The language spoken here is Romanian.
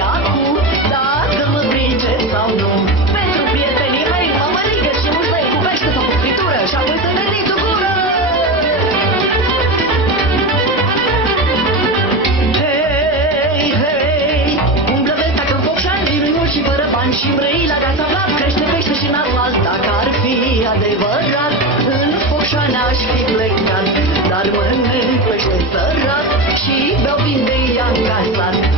Iacu, dacă mă prinde sau nu. Pentru prietenii mei, mămăligă și mușlei cu pește sau cu fritură și apoi să găsiți o gură. Hei, hei, umblă vestea că-n Focșani vin mult și fără bani și Brăila de-a aflat, crește pește și narvas. Dacă ar fi adevărat, în Focșani aș fi plecat, dar mănânc pește sărat și beau vin de ea în casat.